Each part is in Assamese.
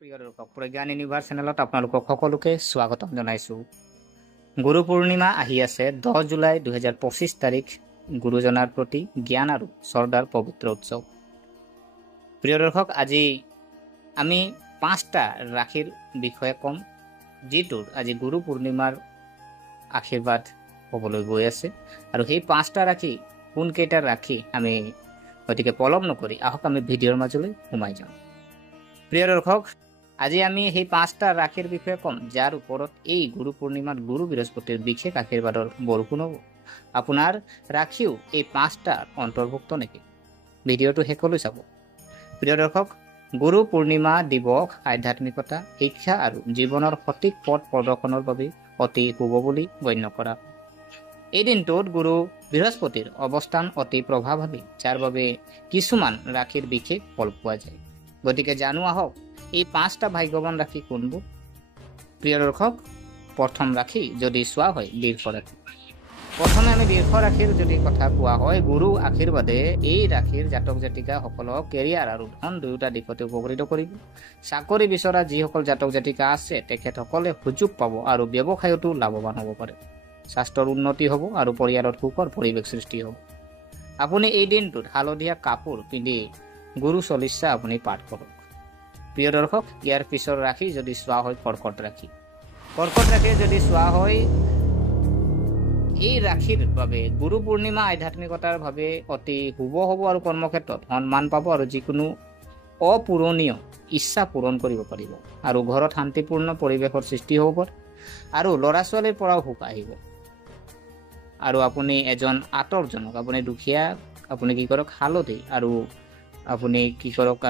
প্ৰিয় দৰ্শক, প্ৰজ্ঞান ইউনিভাৰ্ছ চেনেলত আপোনালোকক সকলোকে স্বাগতম জনাইছোঁ। গুৰু পূৰ্ণিমা আহি আছে 10 জুলাই 2025 তাৰিখ, গুৰুজনাৰ প্ৰতি জ্ঞান আৰু শ্ৰদ্ধাৰ পবিত্ৰ উৎসৱ। প্ৰিয় দৰ্শক, আজি আমি 5টা ৰাশিৰ বিষয়ে ক'ম, যিটোৰ আজি গুৰু পূৰ্ণিমাৰ আশীৰ্বাদ হ'বলৈ গৈ আছে। আৰু সেই 5টা ৰাশি কোনকেইটা ৰাশি আমি গতিকে পলম নকৰি আহক আমি ভিডিঅ'ৰ মাজলৈ সোমাই যাওঁ। প্ৰিয় দৰ্শক, আজি আমি সেই 5টা ৰাশিৰ বিষয়ে ক'ম, যাৰ ওপৰত এই গুৰু পূৰ্ণিমাত গুৰু বৃহস্পতিৰ বিশেষ আশীৰ্বাদৰ বৰষুণ হ'ব। আপোনাৰ ৰাশিও এই 5টাৰ অন্তৰ্ভুক্ত নেকি? ভিডিঅ'টো শেষলৈ চাব। প্ৰিয় দৰ্শক, গুৰু পূৰ্ণিমা দিৱস আধ্যাত্মিকতা, শিক্ষা আৰু জীৱনৰ সঠিক পথ প্ৰদৰ্শনৰ বাবে অতি শুভ বুলি গণ্য কৰা। এই দিনটোত গুৰু বৃহস্পতিৰ অৱস্থান অতি প্ৰভাৱশালী, যাৰ বাবে কিছুমান ৰাশিৰ বিশেষ ফল পোৱা যায়। গতিকে জানো আহক এই 5টা ভাগ্যৱান ৰাশি কোনবোৰ। প্ৰিয় দৰ্শক, প্ৰথম ৰাশি যদি চোৱা হয় বৃষ ৰাশি। প্ৰথমে আমি বৃষ ৰাশিৰ যদি কথা কোৱা হয়, গুৰু আশীৰ্বাদে এই ৰাশিৰ জাতক জাতিকাসকলক কেৰিয়াৰ আৰু ধন দুয়োটা দিশতে উপকৃত কৰিব। চাকৰি বিচৰা যিসকল জাতক জাতিকা আছে তেখেতসকলে সুযোগ পাব আৰু ব্যৱসায়তো লাভৱান হ'ব পাৰে। স্বাস্থ্যৰ উন্নতি হ'ব আৰু পৰিয়ালত সুখৰ পৰিৱেশ সৃষ্টি হ'ব। আপুনি এই দিনটোত হালধীয়া কাপোৰ পিন্ধি গুৰু চলিচা আপুনি পাঠ কৰক। প্ৰিয় দৰ্শক, ইয়াৰ পিছৰ ৰাশি যদি চোৱা হয় কৰ্কট ৰাশি। কৰ্কট ৰাশি যদি চোৱা হয়, এই ৰাশিৰ বাবে গুৰু পূৰ্ণিমা আধ্যাত্মিকতাৰ বাবে অতি শুভ হ'ব আৰু কৰ্মক্ষেত্ৰত সন্মান পাব আৰু যিকোনো অপূৰণীয় ইচ্ছা পূৰণ কৰিব পাৰিব আৰু ঘৰত শান্তিপূৰ্ণ পৰিৱেশৰ সৃষ্টি হ'ব পাৰে আৰু ল'ৰা ছোৱালীৰ পৰাও সুখ আহিব। আৰু আপুনি এজন আঁতৰজনক, আপুনি দুখীয়া, আপুনি কি কৰক, হালধি আৰু আপুনি কি কৰক,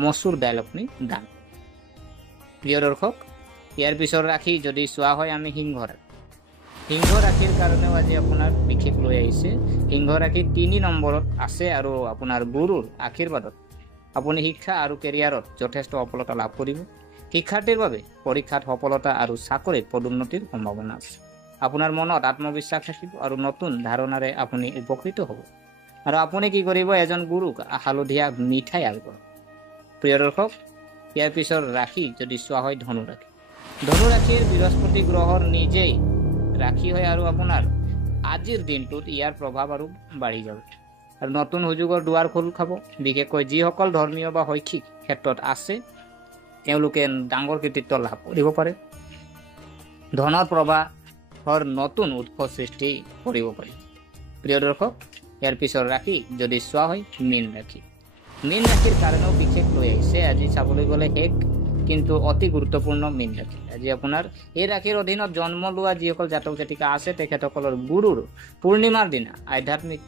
মচুৰ দাইল আপুনি দান। প্ৰিয় দৰ্শক, ইয়াৰ পিছৰ ৰাশি যদি চোৱা হয় আমি সিংহ ৰাশি। সিংহ ৰাশিৰ কাৰণেও আজি আপোনাৰ বিশেষ লৈ আহিছে। সিংহ ৰাশি 3 নম্বৰত আছে আৰু আপোনাৰ গুৰুৰ আশীৰ্বাদত আপুনি শিক্ষা আৰু কেৰিয়াৰত যথেষ্ট সফলতা লাভ কৰিব। শিক্ষাৰ্থীৰ বাবে পৰীক্ষাত সফলতা আৰু চাকৰিত পদোন্নতিৰ সম্ভাৱনা আছে। আপোনাৰ মনত আত্মবিশ্বাস থাকিব আৰু নতুন ধাৰণাৰে আপুনি উপকৃত হ'ব। আৰু আপুনি কি কৰিব, এজন গুৰুক হালধীয়া মিঠাই আগবঢ়াব। প্ৰিয় দৰ্শক, ইয়াৰ পিছৰ ৰাশি যদি চোৱা হয় ধনু ৰাশি। ধনু ৰাশিৰ বৃহস্পতি গ্ৰহৰ নিজেই ৰাশি হয় আৰু আপোনাৰ আজিৰ দিনটোত ইয়াৰ প্ৰভাৱ আৰু বাঢ়ি যাব আৰু নতুন সুযোগৰ দুৱাৰ খোল খাব। বিশেষকৈ যিসকল ধৰ্মীয় বা শৈক্ষিক ক্ষেত্ৰত আছে তেওঁলোকে ডাঙৰ কৃতিত্ব লাভ কৰিব পাৰে। ধনৰ প্ৰবাহৰ নতুন উৎস সৃষ্টি কৰিব পাৰি। প্ৰিয় দৰ্শক, ইয়াৰ পিছৰ ৰাশি যদি চোৱা হয় মীন ৰাশি। মীন ৰাশিৰ কাৰণেও বিশেষ লৈ আহিছে। আজি চাবলৈ গ'লে শেষ কিন্তু অতি গুৰুত্বপূৰ্ণ মীন ৰাশি। আজি আপোনাৰ এই ৰাশিৰ অধীনত জন্ম লোৱা যিসকল জাতক জাতিকা আছে তেখেতসকলৰ গুৰুৰ পূৰ্ণিমাৰ দিনা আধ্যাত্মিক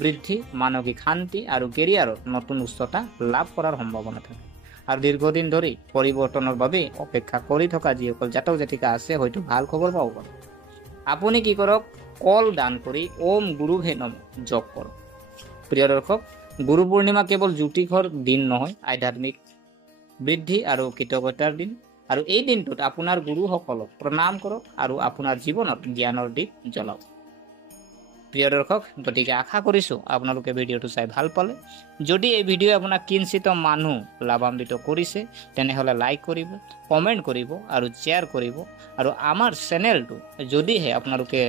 বৃদ্ধি, মানসিক শান্তি আৰু কেৰিয়াৰত নতুন উচ্চতা লাভ কৰাৰ সম্ভাৱনা থাকে। আৰু দীৰ্ঘদিন ধৰি পৰিৱৰ্তনৰ বাবে অপেক্ষা কৰি থকা যিসকল জাতক জাতিকা আছে হয়তো ভাল খবৰ পাব পাৰে। আপুনি কি কৰক, কল দান কৰি ওম গুৰুভে নমঃ জপ কৰক। প্ৰিয় দৰ্শক, গুৰু পূৰ্ণিমা কেৱল জ্যোতিষৰ দিন নহয়, আধ্যাত্মিক বৃদ্ধি আৰু কৃতজ্ঞতাৰ দিন। আৰু এই দিনটোত আপোনাৰ গুৰুসকলক প্ৰণাম কৰক আৰু আপোনাৰ জীৱনত জ্ঞানৰ দিশ জ্বলাওক। প্ৰিয় দৰ্শক, গতিকে আশা কৰিছোঁ আপোনালোকে ভিডিঅ'টো চাই ভাল পালে। যদি এই ভিডিঅ' আপোনাক কিঞ্চিত মানুহ লাভান্বিত কৰিছে তেনেহ'লে লাইক কৰিব, কমেণ্ট কৰিব আৰু শ্বেয়াৰ কৰিব। আৰু আমাৰ চেনেলটো যদিহে আপোনালোকে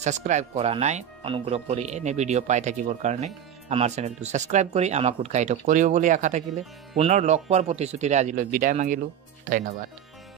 ছাবস্ক্ৰাইব কৰা নাই, অনুগ্ৰহ কৰি এনে ভিডিঅ' পাই থাকিবৰ কাৰণে আমাৰ চেনেলটো ছাবস্ক্ৰাইব কৰি আমাক উৎসাহিত কৰিব বুলি আশা থাকিলে পুনৰ লগ পোৱাৰ প্ৰতিশ্ৰুতিৰে আজিলৈ বিদায় মাগিলোঁ। ধন্যবাদ।